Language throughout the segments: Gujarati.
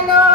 Mariano.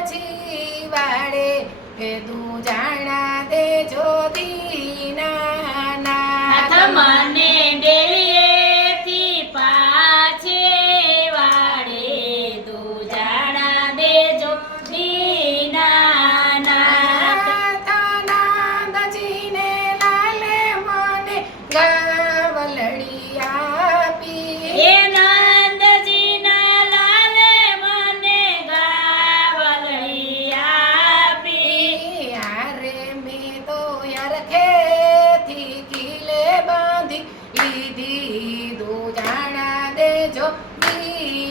પછી વાળે હે તું જાણા.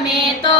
meto.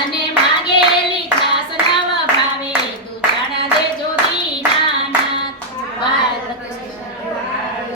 ध्याने